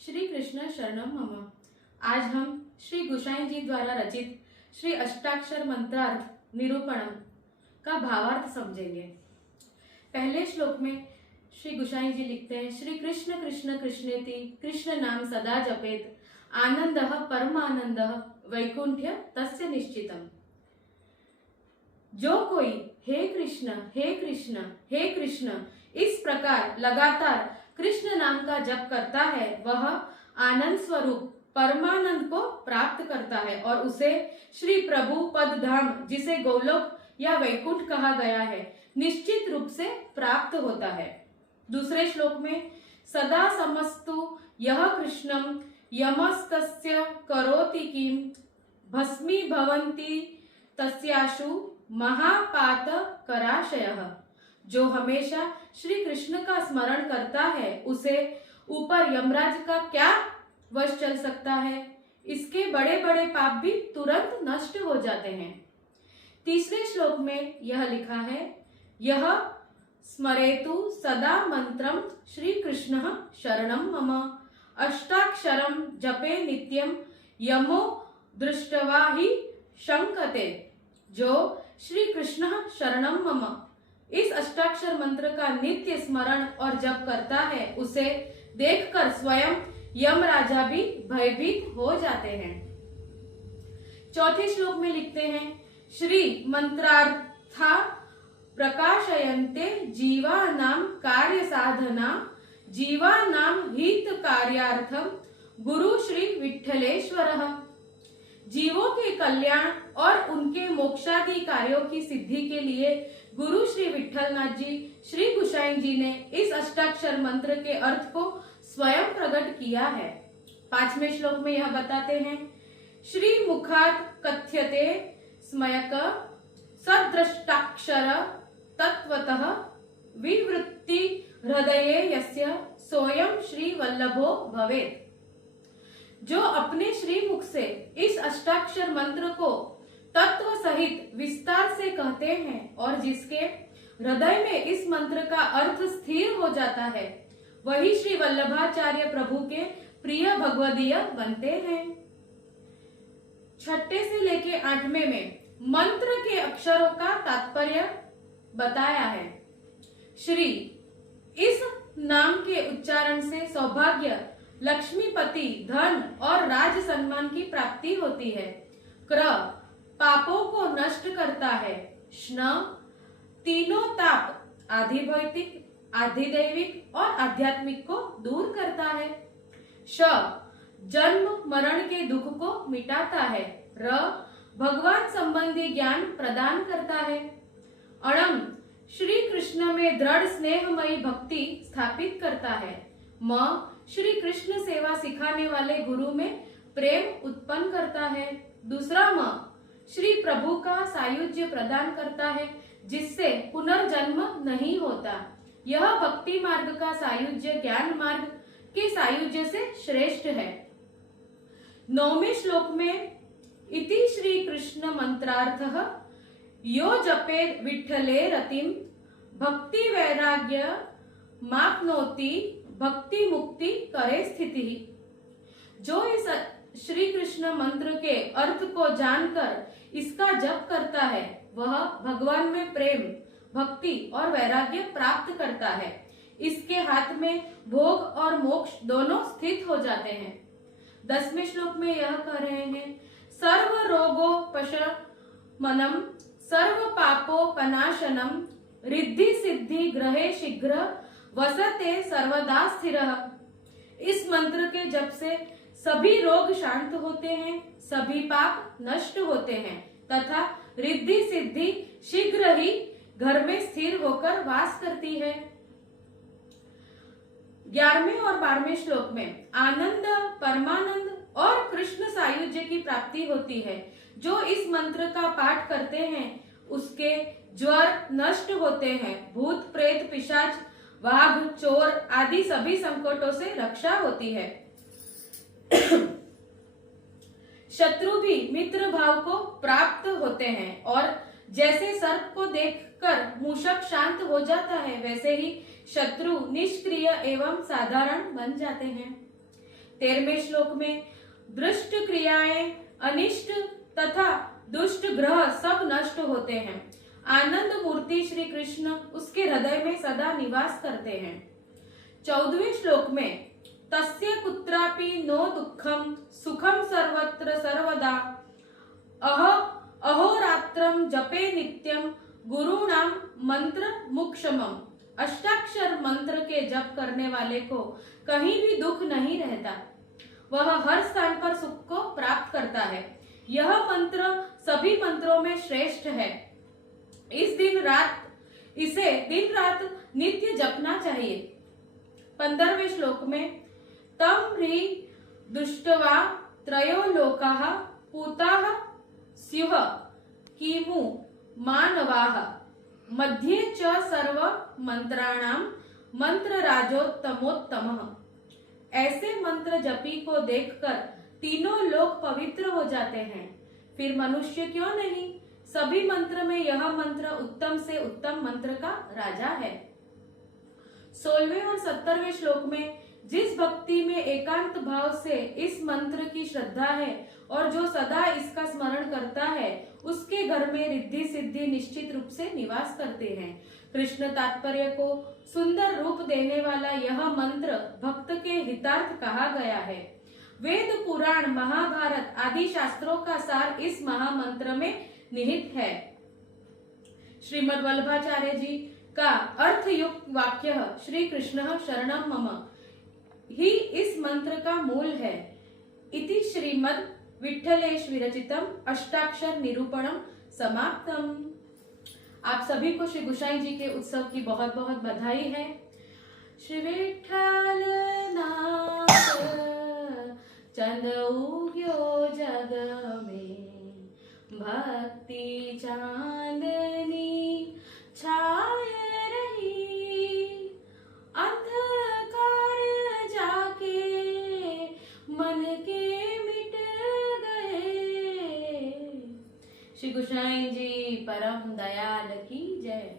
श्री कृष्ण शरणम मम। आज हम श्री गोसाई जी द्वारा रचित श्री अष्टाक्षर मंत्रार्थ निरूपणम का भावार्थ समझेंगे। पहले श्लोक में श्री गोसाई जी लिखते हैं, श्री कृष्ण कृष्ण कृष्णेति कृष्ण नाम सदा जपेत आनंदः परमानंदः वैकुंठ्य तस्य निश्चितम। जो कोई हे कृष्ण हे कृष्ण हे कृष्ण इस प्रकार लगातार कृष्ण नाम का जप करता है वह आनंद स्वरूप परमानंद को प्राप्त करता है और उसे श्री प्रभु पद धाम जिसे गोलोक या वैकुंठ कहा गया है निश्चित रूप से प्राप्त होता है। दूसरे श्लोक में सदा समस्तु यह कृष्णम यमस्तस्य करोति किम भस्मी भवन्ति तस्याशु महापात कराशयः। जो हमेशा श्री कृष्ण का स्मरण करता है उसे ऊपर यमराज का क्या वश चल सकता है। इसके बड़े बड़े पाप भी तुरंत नष्ट हो जाते हैं। तीसरे श्लोक में यह लिखा है, यह स्मरेतु सदा मंत्रम श्री कृष्ण शरणम मम अष्टाक्षरम जपे नित्यम यमो दृष्टवा ही शंकते। जो श्री कृष्ण शरणम मम इस अष्टाक्षर मंत्र का नित्य स्मरण और जप करता है उसे देखकर स्वयं यम राजा भी भयभीत हो जाते हैं। चौथे श्लोक में लिखते हैं, श्री मंत्रार्था प्रकाशयन्ते जीवानां कार्य साधना जीवानां हित कार्यार्थम गुरु श्री विठ्ठलेश्वरः। जीवों के कल्याण और उनके मोक्षादि कार्यों की सिद्धि के लिए गुरु श्री विठ्ठलनाथ जी श्री गोसाई जी ने इस अष्टाक्षर मंत्र के अर्थ को स्वयं प्रकट किया है। पांचवें श्लोक में यह बताते हैं, श्री मुखात कथ्यते स्मयक सदृष्टाक्षर तत्वतः विवृत्ति हृदये यस्य सोयम श्री वल्लभो भवेत्। जो अपने श्री मुख से इस अष्टाक्षर मंत्र को तत्व सहित विस्तार से कहते हैं और जिसके हृदय में इस मंत्र का अर्थ स्थिर हो जाता है वही श्री वल्लभाचार्य प्रभु के प्रिय भगवदीय बनते हैं। छठे से लेके 8वें में मंत्र के अक्षरों का तात्पर्य बताया है। श्री इस नाम के उच्चारण से सौभाग्य लक्ष्मीपति धन और राज सम्मान की प्राप्ति होती है। क्र पापों को नष्ट करता है। श्न तीनों ताप आधि भौतिक आधि दैविक और आध्यात्मिक को दूर करता है। श जन्म मरण के दुख को मिटाता है। र भगवान संबंधी ज्ञान प्रदान करता है। अणम श्री कृष्ण में दृढ़ स्नेहमयी भक्ति स्थापित करता है। म श्री कृष्ण सेवा सिखाने वाले गुरु में प्रेम उत्पन्न करता है। दूसरा म श्री प्रभु का सायुज्य प्रदान करता है जिससे पुनर्जन्म नहीं होता। यह भक्ति मार्ग का सायुज्य ज्ञान मार्ग के सायुज्य से श्रेष्ठ है। 9वें श्लोक में इति श्री कृष्ण मंत्रार्थः यो जपेद विठ्ठले रतिम भक्ति वैराग्य माप्नोति भक्ति मुक्ति करे स्थिति। जो इस श्री कृष्ण मंत्र के अर्थ को जानकर इसका जप करता है वह भगवान में प्रेम भक्ति और वैराग्य प्राप्त करता है। इसके हाथ में भोग और मोक्ष दोनों स्थित हो जाते हैं। 10वें श्लोक में यह कह रहे हैं, सर्व रोगोपशमनम सर्व पापोपनाशनम रिद्धि सिद्धि ग्रहे शीघ्र वसते सर्वदा स्थिरः। इस मंत्र के जप से सभी रोग शांत होते हैं, सभी पाप नष्ट होते हैं तथा रिद्धि सिद्धि शीघ्र ही घर में स्थिर होकर वास करती है। 11वें और 12वें श्लोक में आनंद परमानंद और कृष्ण सायुज्य की प्राप्ति होती है। जो इस मंत्र का पाठ करते हैं उसके ज्वर नष्ट होते हैं। भूत प्रेत पिशाच वाघ चोर आदि सभी संकटों से रक्षा होती है। शत्रु भी मित्र भाव को प्राप्त होते हैं और जैसे सर्प को देखकर मूषक शांत हो जाता है वैसे ही शत्रु निष्क्रिय एवं साधारण बन जाते हैं। 13वें श्लोक में दृष्ट क्रियाएं, अनिष्ट तथा दुष्ट ग्रह सब नष्ट होते हैं। आनंद मूर्ति श्री कृष्ण उसके हृदय में सदा निवास करते हैं। 14वें श्लोक में तस्य कुत्रापि नो दुःखम सुखम सर्वत्र सर्वदा अहोरात्रम जपे नित्यम गुरुणाम मंत्र मुक्षमम। अष्टाक्षर मंत्र के जप करने वाले को कहीं भी दुख नहीं रहता, वह हर स्थान पर सुख को प्राप्त करता है। यह मंत्र सभी मंत्रों में श्रेष्ठ है। इसे दिन रात नित्य जपना चाहिए। 15वें श्लोक में तम ह्री दुष्टवा त्रयो लोकाः पूताः स्युः किमु मानवाः मध्ये च सर्व मंत्राणाम मंत्रराजोत्तमोत्तमः। ऐसे मंत्र जपी को देखकर तीनों लोग पवित्र हो जाते हैं, फिर मनुष्य क्यों नहीं, सभी मंत्र में यह मंत्र उत्तम से उत्तम मंत्र का राजा है। 16वें और 17वें श्लोक में जिस भक्ति में एकांत भाव से इस मंत्र की श्रद्धा है और जो सदा इसका स्मरण करता है, उसके घर में रिद्धि सिद्धि निश्चित रूप से निवास करते हैं। कृष्ण तात्पर्य को सुंदर रूप देने वाला यह मंत्र भक्त के हितार्थ कहा गया है। वेद पुराण महाभारत आदि शास्त्रों का सार इस महामंत्र में निहित है। श्रीमद् वल्लभाचार्य जी का अर्थयुक्त वाक्य श्री कृष्ण शरणम मम ही इस मंत्र का मूल है। इति श्रीमद् विठ्ठलेश विरचितम अष्टाक्षर निरूपणम समाप्तम। आप सभी को श्री गोसाई जी के उत्सव की बहुत बहुत बधाई है। श्री विठ्ठल नाथ चंद उग्यो जग में, भक्ति चांदनी छाय रही, अंधकार जाके मन के मिट गए। श्री गोसाई जी परम दयाल की जय।